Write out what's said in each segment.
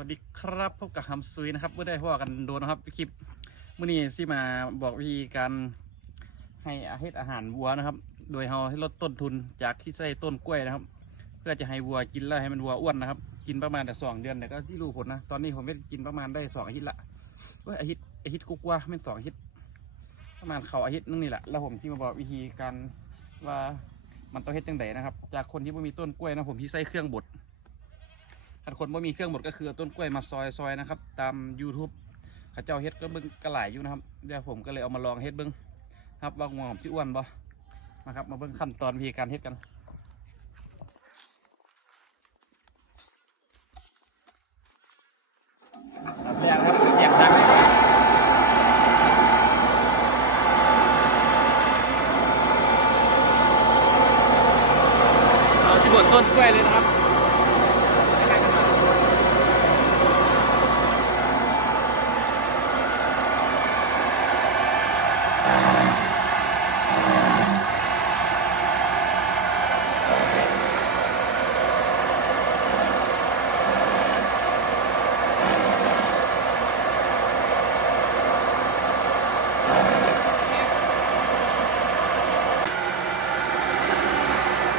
วัสดีครับพบกับฮัมซุยนะครับเมื่อได้พ่อกันโดนนะครับคลิปเมื่อนี้ที่มาบอกวิธีการให้อาหารอาหารวัวนะครับ โดยเราให้ลดต้นทุนจากที่ใส่ต้นกล้วยนะครับ เพื่อจะให้วัวกินแล้วให้มันวัวอ้วนนะครับ กินประมาณแต่สองเดือนแต่ก็ที่รู้ผลนะตอนนี้ผมไม่กินประมาณได้สองอาทิตย์ละเว้ยอาทิตย์อาทิตย์กุกว่าไม่สองอาทิตย์ประมาณเขาอาทิตย์นึงนี่แหละแล้วผมที่มาบอกวิธีการว่ามันต้องเฮ็ดจังไดนะครับ จากคนที่ไม่มีต้นกล้วยนะผมที่ใส่เครื่องบด ถ้าคนไม่มีเครื่องบดก็คือต้นกล้วยมาซอยซอยนะครับ ตาม YouTube ข้าเจ้าเฮ็ดก็เบิ้งกระหลายอยู่นะครับเดี๋ยวผมก็เลยเอามาลองเฮ็ดเบิ้งครับว่างัวผมชื่ออ้วนบ่มาครับ มาเบิ้งขั้นตอนวิธีการเฮ็ดกันแรกครับเสียงดังเราสิบดต้นกล้วยเลยนะครับ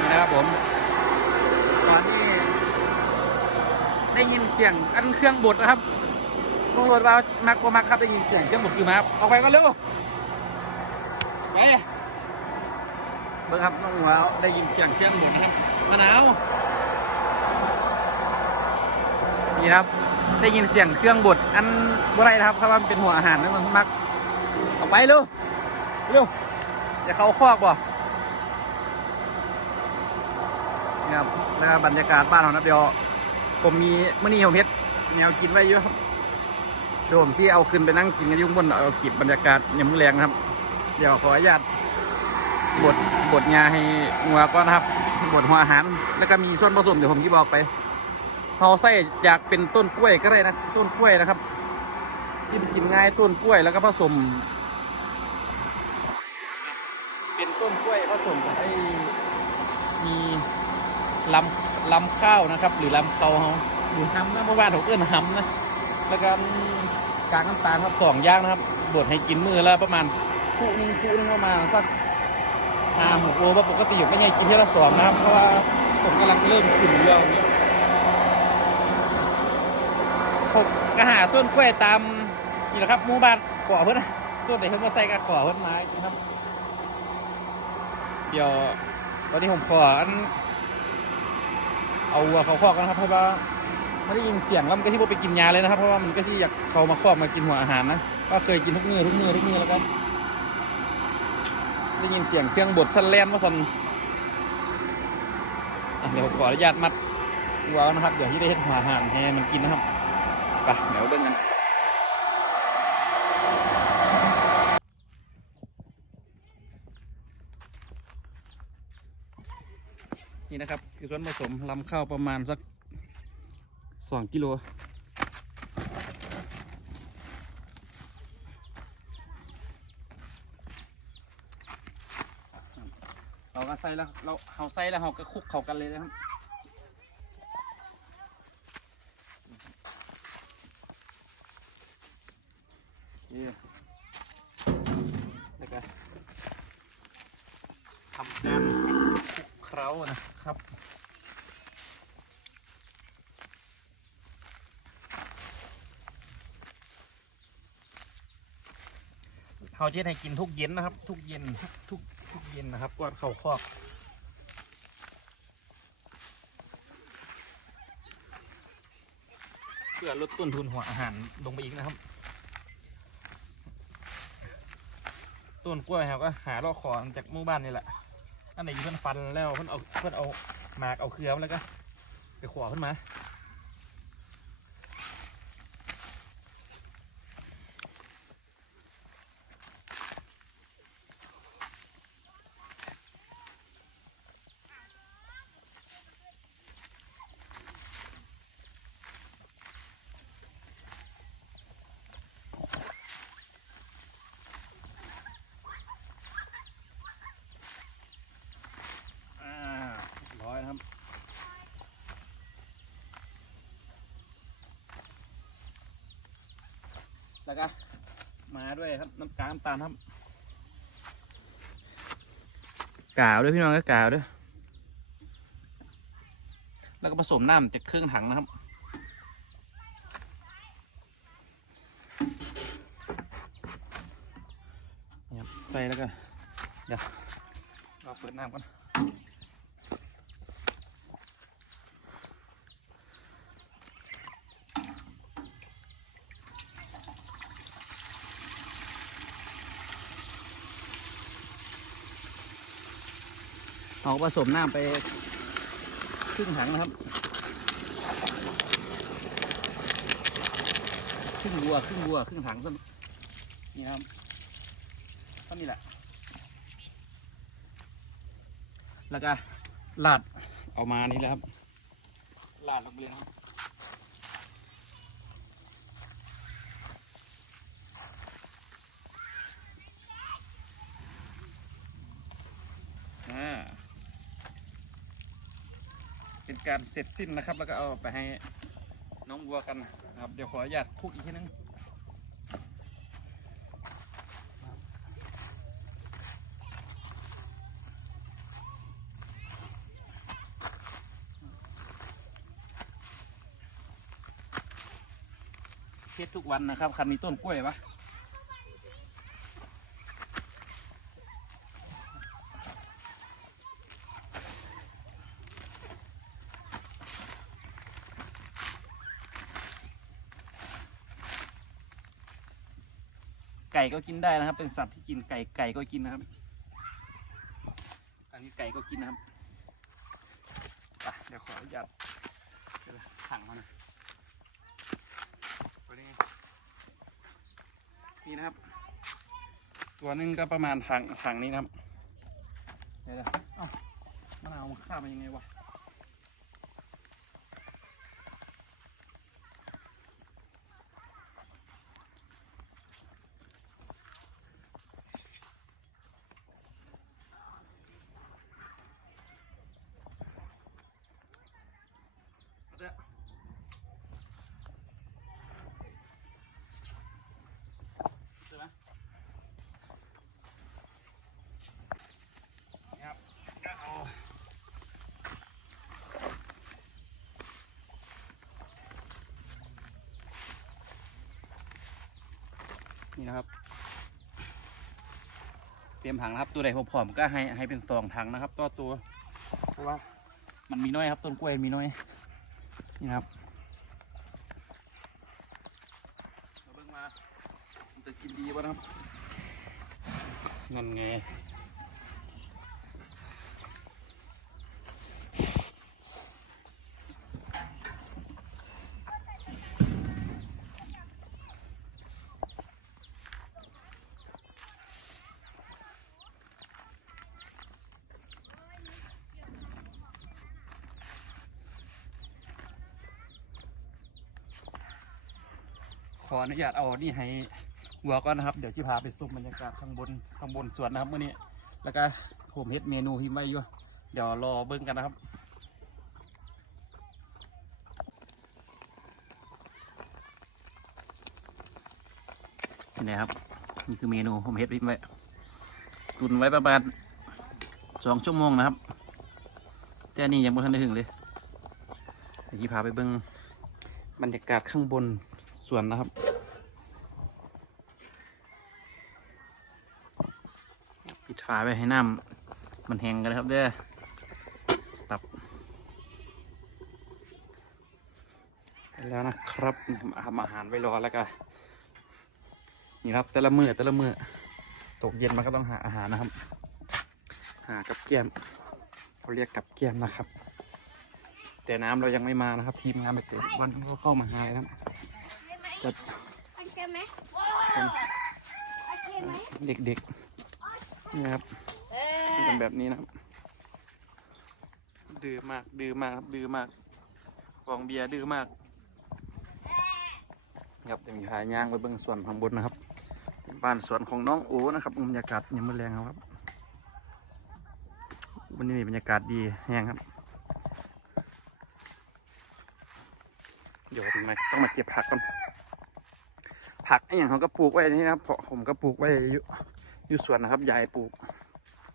นี่นะครับผม ตอนนี้ ได้ยินเสีย งอันเครื่องบดนะครับตำรวจเรามักกว่ามักครับได้ยินเสียงเครื่องบดคือมาครับเอาไปก็เร็วไปเบิ่งครับน้องหัวเราได้ยินเสียงเครื่องบดนะครับมะนาวนี่ครับ ได้ยินเสียงเครื่องบดอันบ่ไรนะครับเพราะว่ามันเป็นหัวอาหารนะมันมักเอาไปเร็วเร็วอย่าเข้าคอกบ่นี่ครับแล้วก็บรรยากาศบ้านของนะเดียว ผมมีเมื่อนี้ผมเฮ็ดแนวกินไว้เยอะครับเดี๋ยวผมที่เอาขึ้นไปนั่งกินกันยุ่งบนเอาเก็บบรรยากาศยามมื้อแรงครับ เดี๋ยวขออนุญาตบดบดงาให้งัวก่อนนะครับบดหัวอาหาร แล้วก็มีส่วนผสมเดี๋ยวผมที่บอกไปเขาใส่อยากเป็นต้นกล้วยก็ได้นะต้นกล้วยนะครับที่มันกินง่ายต้นกล้วยแล้วก็ผสม เป็นต้นกล้วยผสมกับไอ้มีลำ ลำข้าวนะครับ หรือลำเขาเขาหรือห้ำนะเพราะว่าผมเอื้อนห้ำนะแล้วก็กากน้ำตาลครับสองย่างนะครับบดให้กินมือแล้วประมาณคู่นึงคู่นึงประมาณสักห้าหกโลเพราะปกติอยู่ไม่ใช่กินที่ละสองนะครับ เพราะว่าผมกำลังเริ่มขึ้นเรื่องนี้ผมก็หาต้นกล้วยตามนี่แหละครับหมู่บ้านขอเพื่อนต้นไหนเพิ่นมาใส่กระขอเพื่อนไม้นะครับ เดี๋ยวตอนนี้ผมขออัน เอาวัวเขาคอกกันนะครับเพราะว่าไม่ได้ยินเสียงแล้วมันก็ที่ว่าไปกินยาเลยนะครับ เพราะว่ามันก็ที่อยากเขามาคอกมากินหัวอาหารนะก็เคยกินทุกมื้อทุกมื้อทุกมื้อแล้วก็ได้ยินเสียงเครื่องบดสั้นแล่นว่าคนเดี๋ยวขออนุญาตมัดวัวนะครับเดี๋ยวที่ได้เห็ดหัวอาหารให้มันกินนะครับไปเดี๋ยวเบิ่งกัน นี่นะครับ คือส่วนผสมลำข้าวประมาณสักสองกิโลเราก็ใส่แล้วเราเขาใส่แล้วเขาก็คลุกเข้ากันเลยนะครับนี่แล้วก็ทำการคลุกเคล้า นะครับ เขาจะให้กินทุกเย็นนะครับ ทุกเย็นทุกทุกทุกเย็นนะครับก่อนเข้าคอกเพื่อลดต้นทุนหัวอาหารลงไปอีกนะครับต้นกล้วยเราก็หาลอกขอจากหมู่บ้านนี่แหละ อันไหนอยู่เพื่อนฟันแล้วเพื่อนเอาเพื่อนเอาหมากเอาเครือมาแล้วก็ไปขวาขึ้นมาอ่าเรียบร้อยนะครับ แล้วก็มาด้วยครับน้ำตาลน้ำตาลครับกาวด้วยพี่น้องก็กาวด้วย แล้วก็ผสมน้ำจากเครื่องถังนะครับนี่ครับใส่แล้วก็ เดี๋ยวเราเปิดน้ำก่อน เอาผสมน้ำไปครึ่งถังนะครับครึ่งวัวครึ่งวัวครึ่งถังส้นนี่นะครับก็นี้แหละแล้วก็ลาดเอามานี่แล้วครับลาดลงไปเลยนครับ อ่า เป็น การเสร็จสิ้นนะครับ แล้วก็เอาไปให้น้องวัวกันนะครับ เดี๋ยวขออนุญาตคุกอีกทีนึงเฮ็ดทุกวันนะครับ คันมีต้นกล้วยปะ ก่ก็กินได้นะครับ เป็นสัตว์ที่กินไก่ไก่ก็กินนะครับ อันนี้ไก่ก็กินนะครับไปเดี๋ยวขออนุญาตเดี๋ยวถังมาหน่อยตัวนี้นี่นะครับ ตัวหนึงก็ประมาณถังถังนี้นะครับเดี๋ยวๆเอ้ามะนาวมันข้ามมายังไงวะ ใช่ไหมนี่ครับก็เอา นี่นะครับ เตรียมถังนะครับ ตัวใดผอมๆก็ให้ให้เป็นสองถังนะครับต่อตัวเพราะว่ามันมีน้อยครับต้นกล้วยมีน้อยนี่นะครับเราเบิ่งมามันจะกินดีป่ะนะครับนั่นไง ออนุญาตเอานี่ให้วัวก่อนนะครับ เดี๋ยวจะพาไปชมบรรยากาศข้างบนข้างบนสวนนะครับเมื่อนี้แล้วก็ผมเฮ็ดเมนูหิมไว้อยู่เดี๋ยวรอเบิ่งกันนะครับนี่นะครับนี่คือเมนูผมเฮ็ดไว้ตุนไว้ประมาณสองชั่วโมงนะครับ แต่นนี้ยังไม่ทันได้ถึงเลยเดี๋ยวจะพาไปเบิ่งบรรยากาศข้างบน สวนนะครับ ปิดฝาไว้ให้น้ำมันแห้งกันนะครับเด้อปรับไปแล้วนะครับทำอาหารไว้รอแล้วก็นี่ครับแต่ละมือแต่ละมือตกเย็นมันก็ต้องหาอาหารนะครับ หากับแก้มเขาเรียกกับแก้มนะครับ แต่น้ำเรายังไม่มานะครับ ทีมงานไปเตะวันก็เข้ามาหายแล้ว นะครับจะโอเคไหมเป็นโอเคไหมเด็กๆนี่นะครับเอเป็นแบบนี้นะครับ ดื้อมาก ดื้อมากครับดื้อมากฟองเบียร์ดื้อมากครับเดี๋ยวมีหายย่างไปเบื้องส่วนข้างบนนะครับเป็นบ้านสวนของน้องโอนะครับบรรยากาศยังไม่แรงครับวันนี้บรรยากาศดีแห้งครับ เดี๋ยวมาต้องมาเก็บผักก่อน ผักไอ้อย่างเขาก็ปลูกไว้นี่นะครับเพราะผมก็ปลูกไว้อยู่อยู่สวนนะครับยายปลูก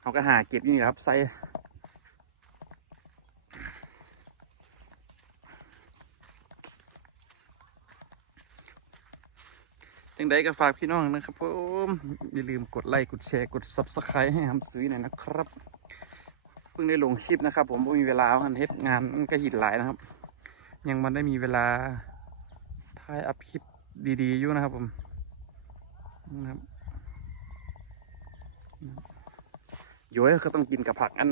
เขาก็หาเก็บนี่แหละครับใส่จังใดก็ฝากพี่น้องนะครับผมอย่าลืมกดไลค์กดแชร์กด subscribe ให้ทำซื้อหน่อยนะครับ เพิ่งได้ลงคลิปนะครับ ผมบ่มีเวลาพันเฮ็ดงานมันก็หิดหลายนะครับ ยังมันได้มีเวลาถ่ายอัพคลิป ดีๆอยู่นะครับผมนะครับโย้ยก็ต้องกินกับผักอัน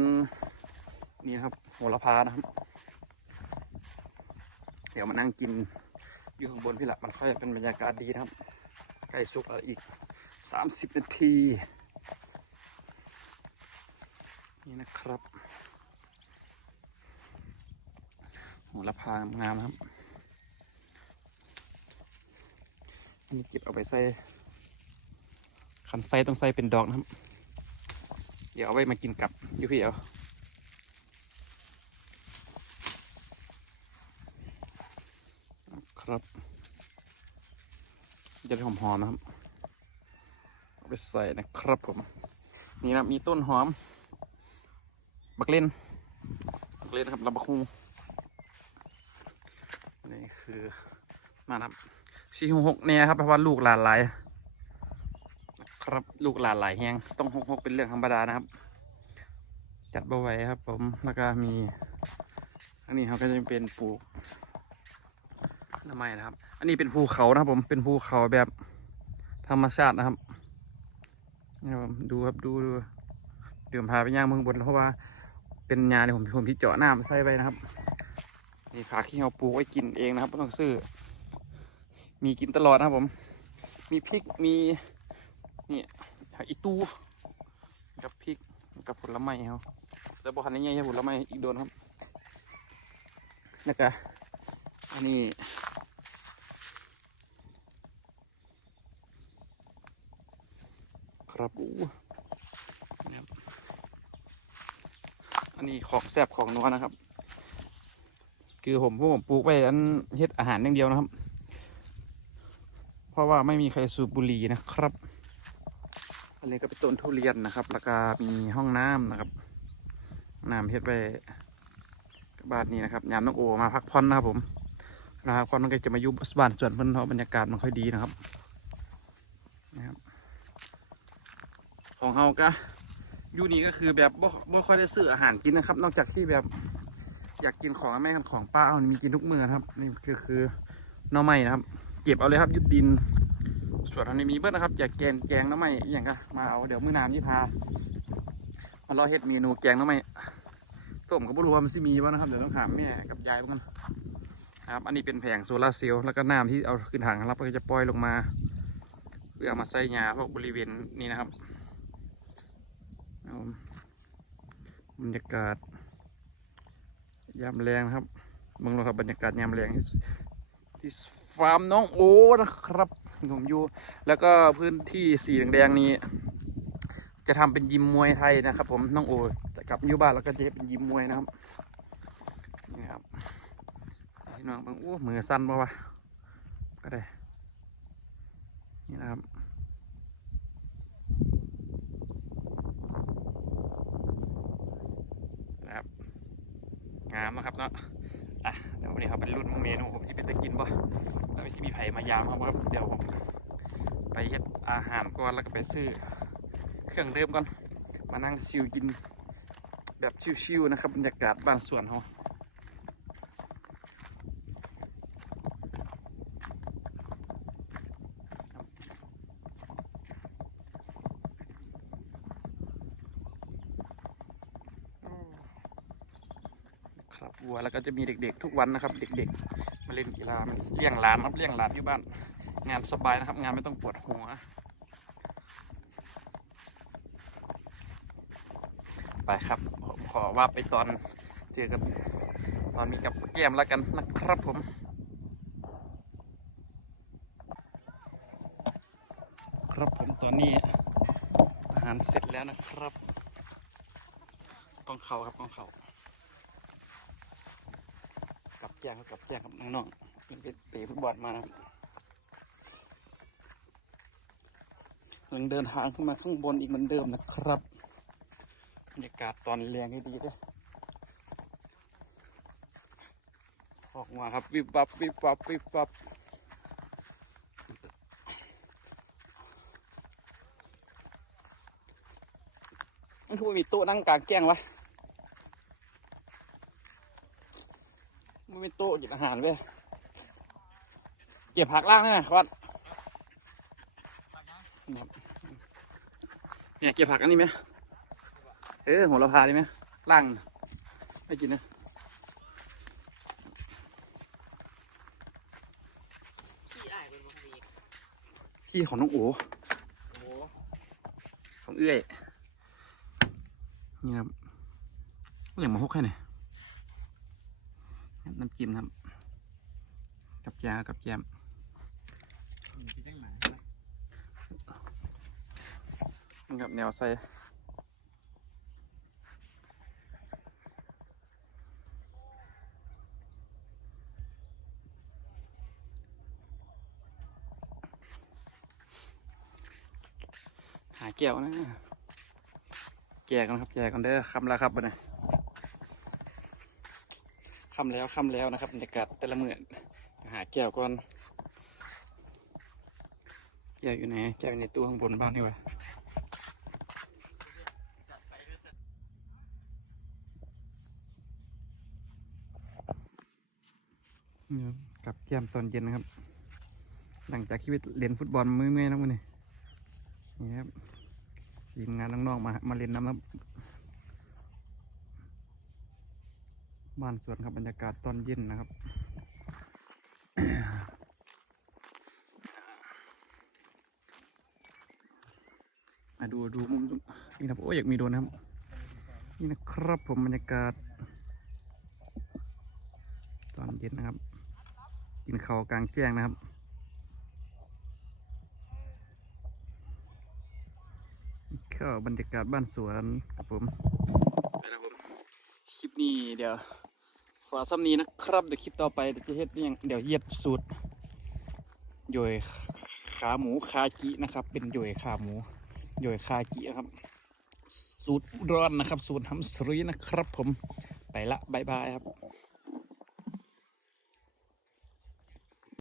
นี้นะครับโหระพานะครับ เดี๋ยวมานั่งกินอยู่ข้างบนพี่หละมันค่อยเป็นบรรยากาศดีนะครับ ใกล้สุกแล้วอีกสามสิบนาที นี่นะครับโหระพางามๆครับ อั นนี้เก็บเอาไปใส่ขันไส้ต้องใส่เป็นดอกนะครับ เดี๋ยวเอาไว้มากินกับอยูพี่เอาครับจะได้หอมๆนะครับเอาไปใส่นะครับผม นี่นะมีต้นหอม บักเล่นบักเล่นครับลำบักฮูนี่คือมานะครับ สี่หกหกเนี่ยครับเพราะว่าลูกหลานหลายครับลูกหลานหลายแหงต้องหกหกเป็นเรื่องธรรมดานะครับ จัดเบ่ไว้ครับ ผมแล้วก็มี อันนี้เขาก็จะเป็นปลูกทำไมนะครับ อันนี้เป็นภูเขานะครับ ผมเป็นภูเขาแบบธรรมชาตินะครับนี่ผมดูครับดูดูเดี๋ยวพาไปย่างเมืองบนเพราะว่าเป็นยาเนี่ยผมผมที่เจาะหน้ามาใส่ไปนะครับนี่ผักที่เราปลูกไว้กินเองนะครับไม่ต้องซื้อ มีกินตลอดนะครับผม มีพริกมีนี่อีตูกับพริกกับผลไม้เขาแต่บอกคันนี้ใช่ผลไม้อีกโดนครับแล้วก็อันนี้ครับอู้นอันนี้ของแซบของนัวนะครับ คือผมพวกผมปลูกไว้อันเฮ็ดอาหารอย่างเดียวนะครับ เพราะว่าไม่มีใครสูบบุหรี่นะครับ อันนี้ก็เป็นต้นทุเรียนนะครับ แล้วก็มีห้องน้ำนะครับน้ำเฮ็ดไว้กับบ้านนี้นะครับยามน้องโอมาพักผ่อนนะครับผมนะครับคนมันก็จะมาอยู่บ้านสวนเพิ่อนเพราะบรรยากาศมันค่อยดีนะครับนะครับ ของเฮาก็อยู่นี่ก็คือแบบบ่บ่ค่อยได้ซื้ออาหารกินนะครับ นอกจากที่แบบอยากกินของแม่กันของป้าเอานี่มีกินทุกมื้อครับ นี่คือคือหน่อไม้นะครับ เก็บเอาเลยครับยุดดิน ส่วนอันนี้มีเบิดนะครับ อยากแกงแกงน่อไม้อย่างก็มาเอาเดี๋ยวมื้อน้ำยี่พามาเราเฮ็ดเมนูแกงน่อไม้ส้มก็บรู้ว่ามันสิมีบ่นะครับเดี๋ยวต้องถามแม่กับยายเหมือนกันนะครับอันนี้เป็นแผงโซลาร์เซลล์แล้วก็น้ำที่เอาขึ้นถังรับก็จะปล่อยลงมา เพื่อเอามาใส่หญ้าพวกบริเวณนี้นะครับบรรยากาศยามแรงนะครับเมืองเราครับบรรยากาศยามแรงที่ ฟาร์มน้องโอนะครับผมอยู่ แล้วก็พื้นที่สีแดงๆนี้ จะทำเป็นยิมมวยไทยนะครับ ผมน้องโอจะกลับอยู่บ้านแล้วก็จะเป็นยิมมวยนะครับนี่ครับพี่น้องบิ่งโอ้มือสั้นปะวะก็ได้นี่นะครับนะครับงามนะครับเนาะอะเดี๋ยววันนี้เขาเป็นรุ่นเมนูผมที่เป็นตะกินบ่แล้วที่มีไผ่มายามครับ เดี๋ยวผมไปเฮ็ดอาหารก่อนแล้วก็ไปซื้อ เครื่องเริ่มก่อน มานั่งชิวกิน แบบชิวๆนะครับบรรยากาศบ้านสวนเขาครับวัวแล้วก็จะมีเด็กๆทุกวันนะครับ เด็กๆ มาเล่นกีฬามันเลี้ยงหลานครับเลี้ยงหลานอยู่บ้าน งานสบายนะครับ งานไม่ต้องปวดหัวไปครับผมขอว่าไปตอนเจอกัน ตอนมีกับแก้มแล้วกันนะครับผมครับผมตอนนี้อาหารเสร็จแล้วนะครับกองเข่าครับกองเข่ากับ แจ้งครับกับแจ้งครับน้องๆเป็นเป็นเตะฟุตบอลมานะครับยังเดินทางขึ้นมาข้างบนอีกเหมือนเดิมนะครับบรรยากาศตอนเรียงให้ดีด้วยออกมาครับวิบวับวิบวับวิบวับมันคือมีโต๊ะนั่งกลางแจ้งวะมันมีโต๊ะ กินอาหารเว้ยเก็บผักล่างนี่นะครับเนี่ยเก็บผักอันนี้ไหมเออโหัวละพาดีไหมล่างไม่กินนะขี้อายเป็นบางทีขี้ของน้องโอโอ้โหของเอื้อยนี่ครับเหลืองมาหกให้หน น้ำจิ้มครับ กับยากับแยมมีได้หมานี่ครับแนวใส่หาแก้วนะแจกกันครับแจกกันเด้อคำล้วครับบัดนี้ คำแล้วคำแล้วนะครับบรรยากาศแต่ละเมือหาแก้วก่อน แก้วอยู่ไหนแก้วอยู่ในตู้ข้างบนบ้านนี่วะนี่ครับกับแก้มตอนเย็นนะครับ หลังจากชีวิตเล่นฟุตบอลเมื่อยๆนะมื้อนี้นี่ครับทีมงานน้องๆมามาเล่นน้ำครับ บ้านสวนครับบรรยากาศตอนเย็นนะครับ มาดูดูมุมนี่นะโอ้ยอยากมีโดนนะครับ นี่นะครับผมบรรยากาศ ตอนเย็นนะครับ กินข้าวกลางแจ้งนะครับข้าวบรรยากาศบ้านสวนครับผมไปแล้วผม คลิปนี้เดี๋ยว ขอซ้ำนี้นะครับ เดี๋ยวคลิปต่อไปเดี๋ยวจะเฮ็ดเนี่ยงเดี๋ยวเฮ็ดสูตรโยยขาหมูคากินะครับ เป็นโยยขาหมูโยยคากิครับ สูตรร้อนนะครับ สูตรทำสรีนะครับผมไปละบายบายครับ